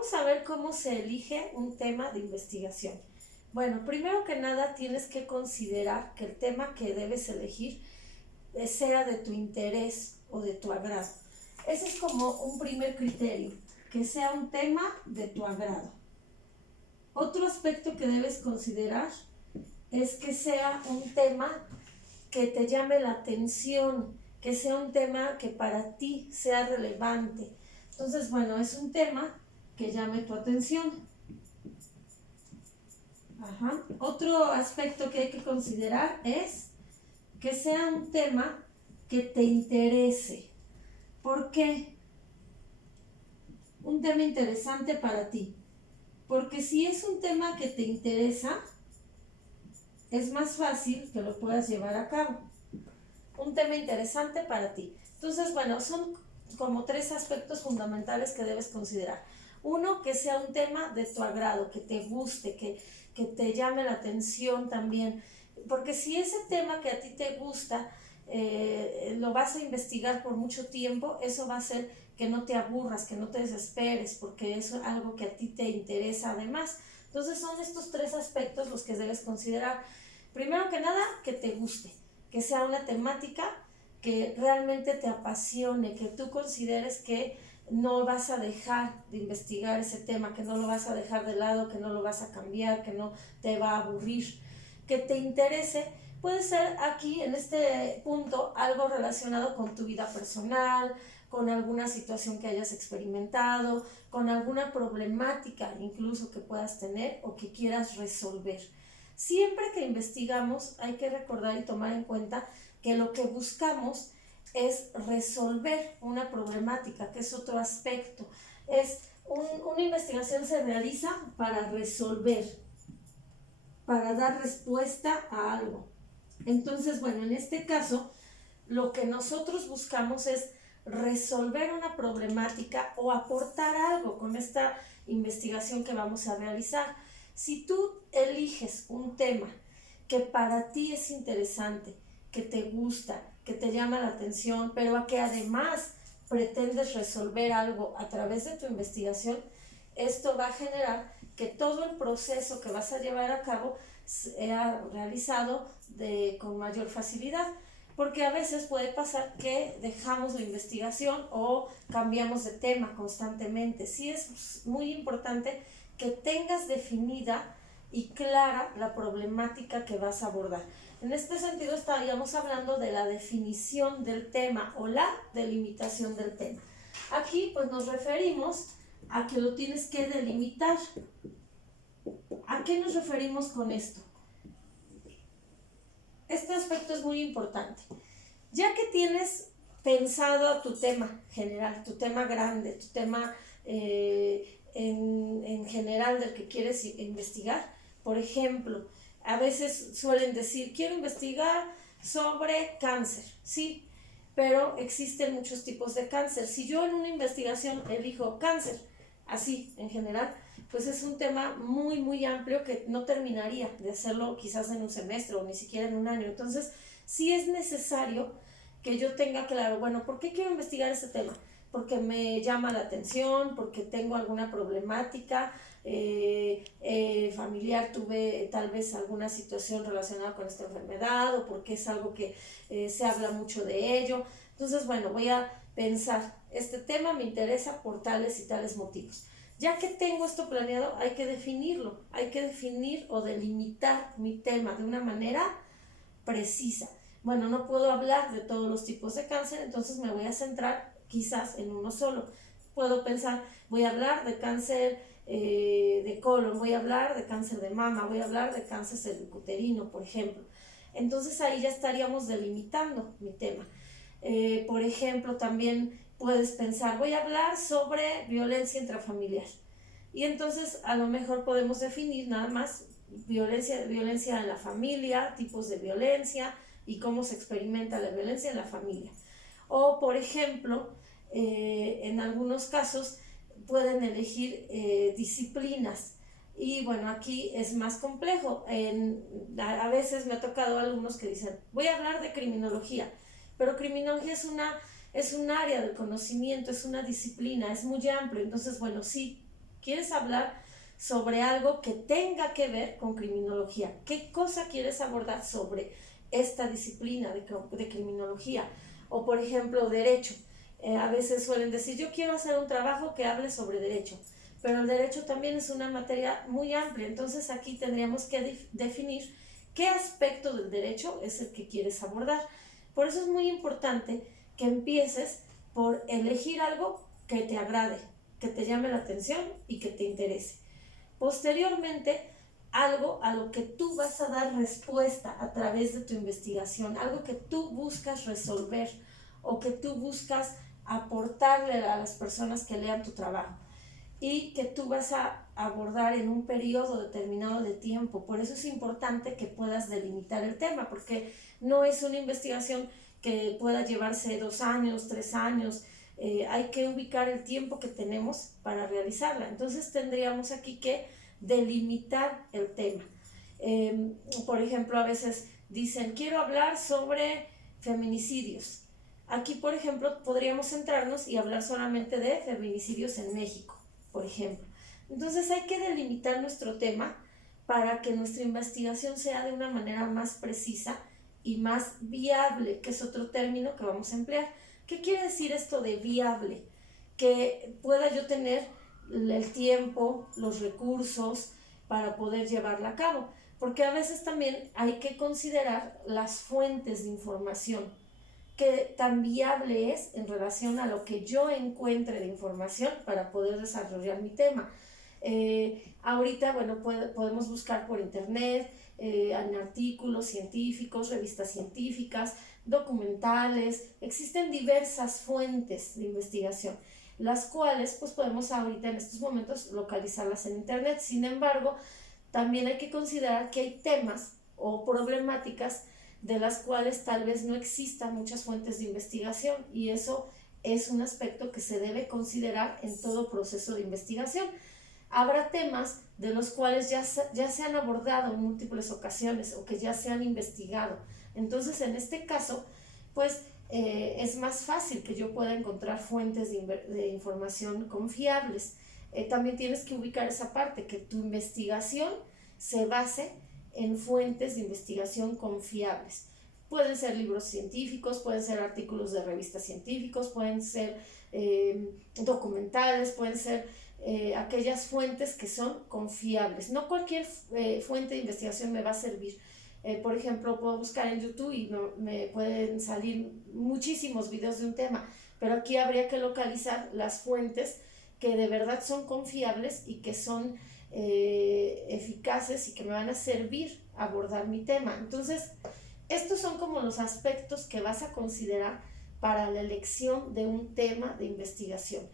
vamos a ver cómo se elige un tema de investigación. Bueno, primero que nada tienes que considerar que el tema que debes elegir sea de tu interés o de tu agrado. Ese es como un primer criterio, que sea un tema de tu agrado. Otro aspecto que debes considerar es que sea un tema que te llame la atención, que sea un tema que para ti sea relevante. Entonces, bueno, es un tema que llame tu atención. Otro aspecto que hay que considerar es que sea un tema que te interese. ¿Por qué? Un tema interesante para ti. Porque si es un tema que te interesa, es más fácil que lo puedas llevar a cabo. Un tema interesante para ti. Entonces, bueno, son como 3 aspectos fundamentales que debes considerar. Uno, que sea un tema de tu agrado, que te guste, que te llame la atención también. Porque si ese tema que a ti te gusta lo vas a investigar por mucho tiempo, eso va a hacer que no te aburras, que no te desesperes, porque es algo que a ti te interesa además. Entonces son estos 3 aspectos los que debes considerar. Primero que nada, que te guste, que sea una temática que realmente te apasione, que tú consideres que no vas a dejar de investigar ese tema, que no lo vas a dejar de lado, que no lo vas a cambiar, que no te va a aburrir, que te interese. Puede ser aquí, en este punto, algo relacionado con tu vida personal, con alguna situación que hayas experimentado, con alguna problemática incluso que puedas tener o que quieras resolver. Siempre que investigamos hay que recordar y tomar en cuenta que lo que buscamos es resolver una problemática, que es otro aspecto. Una investigación se realiza para resolver, para dar respuesta a algo. Entonces, bueno, en este caso, lo que nosotros buscamos es resolver una problemática o aportar algo con esta investigación que vamos a realizar. Si tú eliges un tema que para ti es interesante, que te gusta, que te llama la atención, pero a que además pretendes resolver algo a través de tu investigación, esto va a generar que todo el proceso que vas a llevar a cabo sea realizado con mayor facilidad, porque a veces puede pasar que dejamos la investigación o cambiamos de tema constantemente. Sí es muy importante que tengas definida y clara la problemática que vas a abordar. En este sentido estaríamos hablando de la definición del tema o la delimitación del tema. Aquí pues nos referimos a que lo tienes que delimitar. ¿A qué nos referimos con esto? Este aspecto es muy importante. Ya que tienes pensado tu tema general, tu tema grande, tu tema en general del que quieres investigar, por ejemplo, a veces suelen decir, quiero investigar sobre cáncer, sí, pero existen muchos tipos de cáncer. Si yo en una investigación elijo cáncer, así en general, pues es un tema muy amplio que no terminaría de hacerlo quizás en un semestre o ni siquiera en un año. Entonces, sí es necesario que yo tenga claro, bueno, ¿por qué quiero investigar este tema? Porque me llama la atención, porque tengo alguna problemática familiar, tuve tal vez alguna situación relacionada con esta enfermedad, o porque es algo que se habla mucho de ello. Entonces, bueno, voy a pensar, este tema me interesa por tales y tales motivos. Ya que tengo esto planeado, hay que definirlo, hay que definir o delimitar mi tema de una manera precisa. Bueno, no puedo hablar de todos los tipos de cáncer, entonces me voy a centrar quizás en uno solo. Puedo pensar, voy a hablar de cáncer de colon, voy a hablar de cáncer de mama, voy a hablar de cáncer cervicuterino, por ejemplo. Entonces ahí ya estaríamos delimitando mi tema. Por ejemplo, también puedes pensar, voy a hablar sobre violencia intrafamiliar. Y entonces a lo mejor podemos definir nada más violencia en la familia, tipos de violencia y cómo se experimenta la violencia en la familia. O, por ejemplo, en algunos casos pueden elegir disciplinas. Y bueno, aquí es más complejo. A veces me ha tocado alumnos que dicen, voy a hablar de criminología, pero criminología es un área del conocimiento, es una disciplina, es muy amplio. Entonces, bueno, sí, Quieres hablar sobre algo que tenga que ver con criminología. ¿Qué cosa quieres abordar sobre esta disciplina de criminología? O por ejemplo, derecho. A veces suelen decir, yo quiero hacer un trabajo que hable sobre derecho, pero el derecho también es una materia muy amplia, entonces aquí tendríamos que definir qué aspecto del derecho es el que quieres abordar. Por eso es muy importante que empieces por elegir algo que te agrade, que te llame la atención y que te interese. Posteriormente, algo a lo que tú vas a dar respuesta a través de tu investigación, algo que tú buscas resolver o que tú buscas aportarle a las personas que lean tu trabajo y que tú vas a abordar en un periodo determinado de tiempo. Por eso es importante que puedas delimitar el tema, porque no es una investigación que pueda llevarse 2 años, 3 años, hay que ubicar el tiempo que tenemos para realizarla. Entonces tendríamos aquí que delimitar el tema. Por ejemplo, a veces dicen, quiero hablar sobre feminicidios. Aquí, por ejemplo, podríamos centrarnos y hablar solamente de feminicidios en México, por ejemplo. Entonces hay que delimitar nuestro tema para que nuestra investigación sea de una manera más precisa y más viable, que es otro término que vamos a emplear. ¿Qué quiere decir esto de viable? Que pueda yo tener el tiempo, los recursos para poder llevarla a cabo, porque a veces también hay que considerar las fuentes de información, que tan viable es en relación a lo que yo encuentre de información para poder desarrollar mi tema. Ahorita, bueno, podemos buscar por internet, en artículos científicos, revistas científicas, documentales, existen diversas fuentes de investigación, las cuales pues podemos ahorita en estos momentos localizarlas en internet. Sin embargo, también hay que considerar que hay temas o problemáticas de las cuales tal vez no existan muchas fuentes de investigación, y eso es un aspecto que se debe considerar en todo proceso de investigación. Habrá temas de los cuales ya se han abordado en múltiples ocasiones o que ya se han investigado. Entonces, en este caso, pues es más fácil que yo pueda encontrar fuentes de información confiables. También tienes que ubicar esa parte, que tu investigación se base en fuentes de investigación confiables. Pueden ser libros científicos, pueden ser artículos de revistas científicos, pueden ser documentales, pueden ser aquellas fuentes que son confiables. No cualquier fuente de investigación me va a servir. Por ejemplo, puedo buscar en YouTube y me pueden salir muchísimos videos de un tema, pero aquí habría que localizar las fuentes que de verdad son confiables y que son eficaces y que me van a servir a abordar mi tema. Entonces, estos son como los aspectos que vas a considerar para la elección de un tema de investigación.